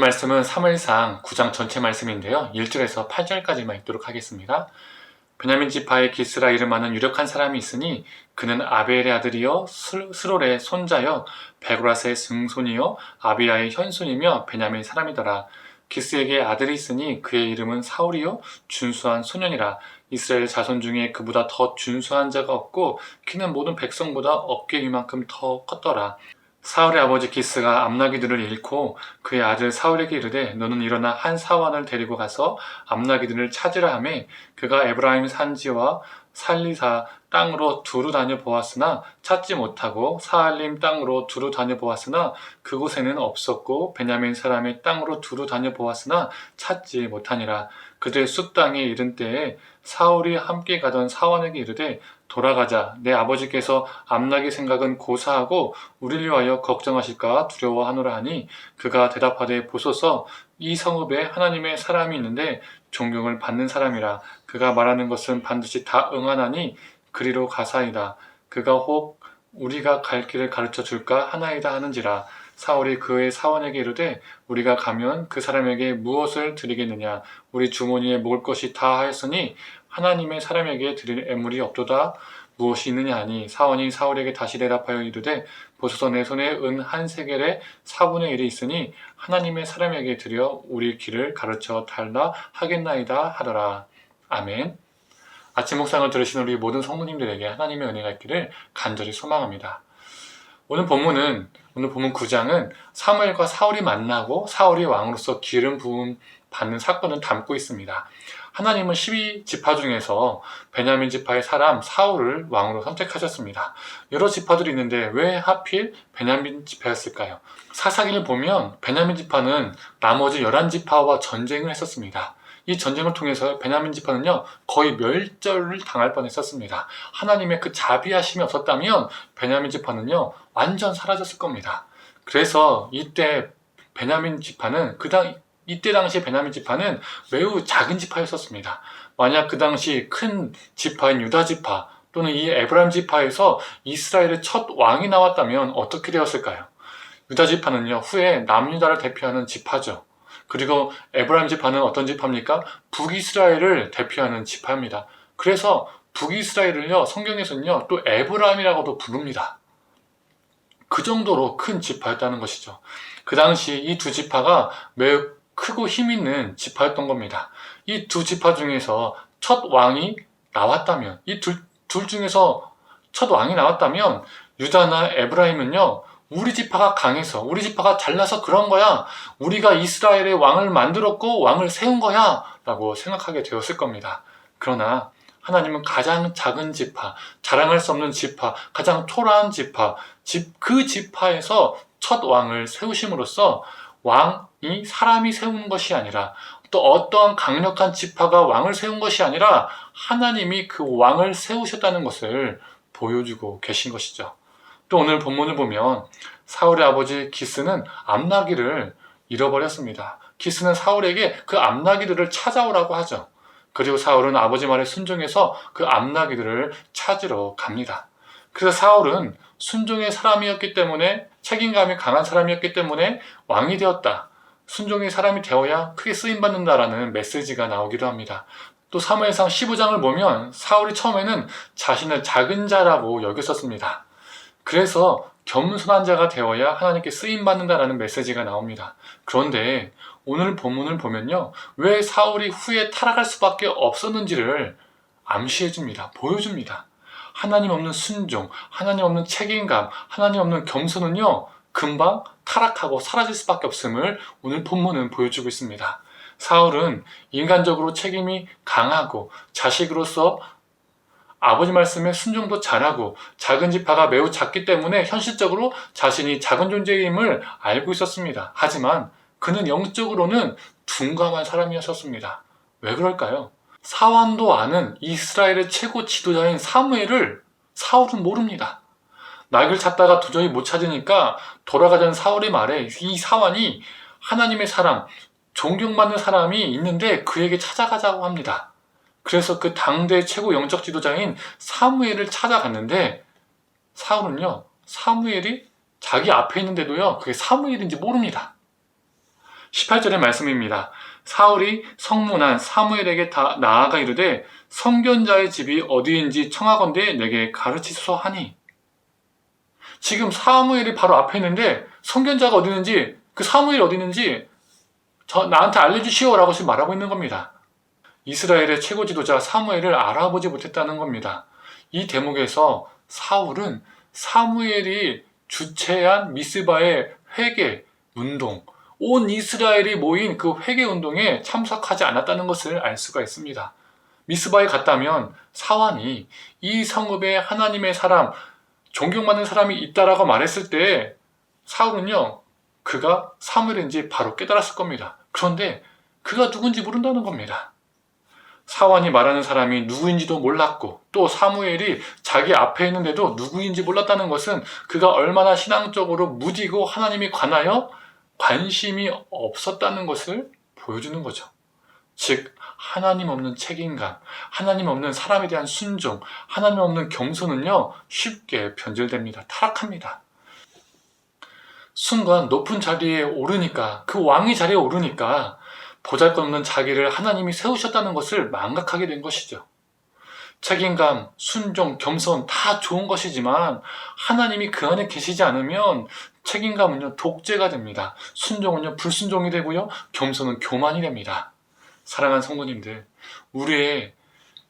오늘 말씀은 사무엘상 9장 전체 말씀인데요. 1절에서 8절까지만 읽도록 하겠습니다. 베냐민 지파의 기스라 이름하는 유력한 사람이 있으니 그는 아벨의 아들이요 스롤의 손자여 베고라스의 증손이요 아비야의 현손이며 베냐민 사람이더라. 기스에게 아들이 있으니 그의 이름은 사울이요 준수한 소년이라. 이스라엘 자손 중에 그보다 더 준수한 자가 없고 키는 모든 백성보다 어깨 위만큼 더 컸더라. 사울의 아버지 기스가 암나기들을 잃고 그의 아들 사울에게 이르되 너는 일어나 한 사환을 데리고 가서 암나기들을 찾으라 하매 그가 에브라임 산지와 살리사 땅으로 두루 다녀 보았으나 찾지 못하고 사알림 땅으로 두루 다녀 보았으나 그곳에는 없었고 베냐민 사람의 땅으로 두루 다녀 보았으나 찾지 못하니라. 그들 숲 땅에 이른 때에 사울이 함께 가던 사환에게 이르되 돌아가자. 내 아버지께서 암나기 생각은 고사하고 우리를 위하여 걱정하실까 두려워하노라 하니 그가 대답하되 보소서 이 성읍에 하나님의 사람이 있는데 존경을 받는 사람이라. 그가 말하는 것은 반드시 다 응하나니 그리로 가사이다. 그가 혹 우리가 갈 길을 가르쳐 줄까 하나이다 하는지라. 사울이 그의 사원에게 이르되 우리가 가면 그 사람에게 무엇을 드리겠느냐. 우리 주머니에 먹을 것이 다 하였으니 하나님의 사람에게 드릴 애물이 없도다. 무엇이 있느냐 하니 사원이 사울에게 다시 대답하여 이르되 보소서 내 손에 은 한 세겔의 4분의 1이 있으니 하나님의 사람에게 드려 우리 길을 가르쳐 달라 하겠나이다 하더라. 아멘. 아침 묵상을 들으신 우리 모든 성도님들에게 하나님의 은혜가 있기를 간절히 소망합니다. 오늘 본문 9장은 사무엘과 사울이 만나고 사울이 왕으로서 기름 부음 받는 사건을 담고 있습니다. 하나님은 12지파 중에서 베냐민 지파의 사람 사울을 왕으로 선택하셨습니다. 여러 지파들이 있는데 왜 하필 베냐민 지파였을까요? 사사기를 보면 베냐민 지파는 나머지 11지파와 전쟁을 했었습니다. 이 전쟁을 통해서 베냐민 지파는요 거의 멸절을 당할 뻔했었습니다. 하나님의 그 자비하심이 없었다면 베냐민 지파는요 완전 사라졌을 겁니다. 그래서 이때 당시 베냐민 지파는 매우 작은 지파였었습니다. 만약 그 당시 큰 지파인 유다 지파 또는 이 에브라임 지파에서 이스라엘의 첫 왕이 나왔다면 어떻게 되었을까요? 유다 지파는요 후에 남유다를 대표하는 지파죠. 그리고 에브라임 지파는 어떤 지파입니까? 북이스라엘을 대표하는 지파입니다. 그래서 북이스라엘을요 성경에서는요 또 에브라임이라고도 부릅니다. 그 정도로 큰 지파였다는 것이죠. 그 당시 이 두 지파가 매우 크고 힘 있는 지파였던 겁니다. 이 두 지파 중에서 첫 왕이 나왔다면 둘 중에서 첫 왕이 나왔다면 유다나 에브라임은요 우리 지파가 강해서 우리 지파가 잘나서 그런 거야. 우리가 이스라엘의 왕을 만들었고 왕을 세운 거야 라고 생각하게 되었을 겁니다. 그러나 하나님은 가장 작은 지파, 자랑할 수 없는 지파, 가장 초라한 지파, 그 지파에서 첫 왕을 세우심으로써 왕이 사람이 세운 것이 아니라 또 어떠한 강력한 지파가 왕을 세운 것이 아니라 하나님이 그 왕을 세우셨다는 것을 보여주고 계신 것이죠. 또 오늘 본문을 보면 사울의 아버지 기스는 암나기를 잃어버렸습니다. 기스는 사울에게 그 암나기들을 찾아오라고 하죠. 그리고 사울은 아버지 말에 순종해서 그 암나기들을 찾으러 갑니다. 그래서 사울은 순종의 사람이었기 때문에 책임감이 강한 사람이었기 때문에 왕이 되었다. 순종의 사람이 되어야 크게 쓰임받는다라는 메시지가 나오기도 합니다. 또 사무엘상 15장을 보면 사울이 처음에는 자신을 작은 자라고 여겼었습니다. 그래서 겸손한 자가 되어야 하나님께 쓰임받는다라는 메시지가 나옵니다. 그런데 오늘 본문을 보면요. 왜 사울이 후에 타락할 수밖에 없었는지를 암시해줍니다. 보여줍니다. 하나님 없는 순종, 하나님 없는 책임감, 하나님 없는 겸손은요. 금방 타락하고 사라질 수밖에 없음을 오늘 본문은 보여주고 있습니다. 사울은 인간적으로 책임이 강하고 자식으로서 아버지 말씀에 순종도 잘하고 작은 지파가 매우 작기 때문에 현실적으로 자신이 작은 존재임을 알고 있었습니다. 하지만 그는 영적으로는 둔감한 사람이었습니다. 왜 그럴까요? 사환도 아는 이스라엘의 최고 지도자인 사무엘을 사울은 모릅니다. 낙을 찾다가 도저히 못 찾으니까 돌아가자는 사울의 말에 이 사환이 하나님의 사람, 존경받는 사람이 있는데 그에게 찾아가자고 합니다. 그래서 그 당대 최고 영적 지도자인 사무엘을 찾아갔는데 사울은요 사무엘이 자기 앞에 있는데도요 그게 사무엘인지 모릅니다. 18절의 말씀입니다. 사울이 성문한 사무엘에게 나아가 이르되 선견자의 집이 어디인지 청하건대 내게 가르치소서 하니. 지금 사무엘이 바로 앞에 있는데 선견자가 어디 있는지, 그 사무엘이 어디 있는지 나한테 알려주시오라고 지금 말하고 있는 겁니다. 이스라엘의 최고 지도자 사무엘을 알아보지 못했다는 겁니다. 이 대목에서 사울은 사무엘이 주최한 미스바의 회개 운동, 온 이스라엘이 모인 그 회개 운동에 참석하지 않았다는 것을 알 수가 있습니다. 미스바에 갔다면 사환이 이 성읍에 하나님의 사람, 존경받는 사람이 있다라고 말했을 때 사울은요, 그가 사무엘인지 바로 깨달았을 겁니다. 그런데 그가 누군지 모른다는 겁니다. 사환이 말하는 사람이 누구인지도 몰랐고 또 사무엘이 자기 앞에 있는데도 누구인지 몰랐다는 것은 그가 얼마나 신앙적으로 무디고 하나님에 관하여 관심이 없었다는 것을 보여주는 거죠. 즉 하나님 없는 책임감, 하나님 없는 사람에 대한 순종, 하나님 없는 겸손은요 쉽게 변질됩니다. 타락합니다. 순간 높은 자리에 오르니까, 그 왕의 자리에 오르니까 보잘것없는 자기를 하나님이 세우셨다는 것을 망각하게 된 것이죠. 책임감, 순종, 겸손 다 좋은 것이지만 하나님이 그 안에 계시지 않으면 책임감은요 독재가 됩니다. 순종은요 불순종이 되고요, 겸손은 교만이 됩니다. 사랑하는 성도님들, 우리의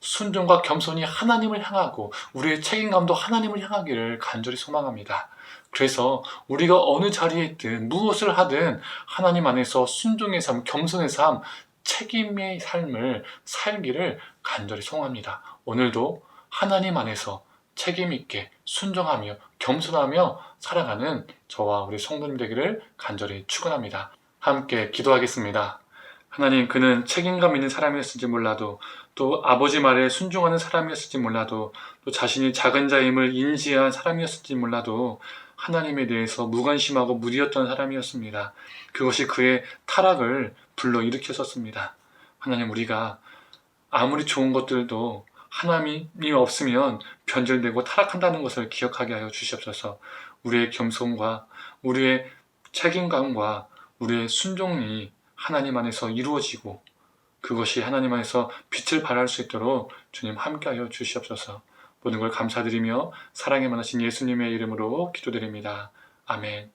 순종과 겸손이 하나님을 향하고 우리의 책임감도 하나님을 향하기를 간절히 소망합니다. 그래서 우리가 어느 자리에 있든 무엇을 하든 하나님 안에서 순종의 삶, 겸손의 삶, 책임의 삶을 살기를 간절히 소망합니다. 오늘도 하나님 안에서 책임 있게 순종하며 겸손하며 살아가는 저와 우리 성도님 되기를 간절히 축원합니다. 함께 기도하겠습니다. 하나님, 그는 책임감 있는 사람이었을지 몰라도, 또 아버지 말에 순종하는 사람이었을지 몰라도, 또 자신이 작은 자임을 인지한 사람이었을지 몰라도 하나님에 대해서 무관심하고 무디었던 사람이었습니다. 그것이 그의 타락을 불러일으켰었습니다. 하나님, 우리가 아무리 좋은 것들도 하나님이 없으면 변절되고 타락한다는 것을 기억하게 하여 주시옵소서. 우리의 겸손과 우리의 책임감과 우리의 순종이 하나님 안에서 이루어지고 그것이 하나님 안에서 빛을 발할 수 있도록 주님 함께하여 주시옵소서. 모든 걸 감사드리며 사랑에 많으신 예수님의 이름으로 기도드립니다. 아멘.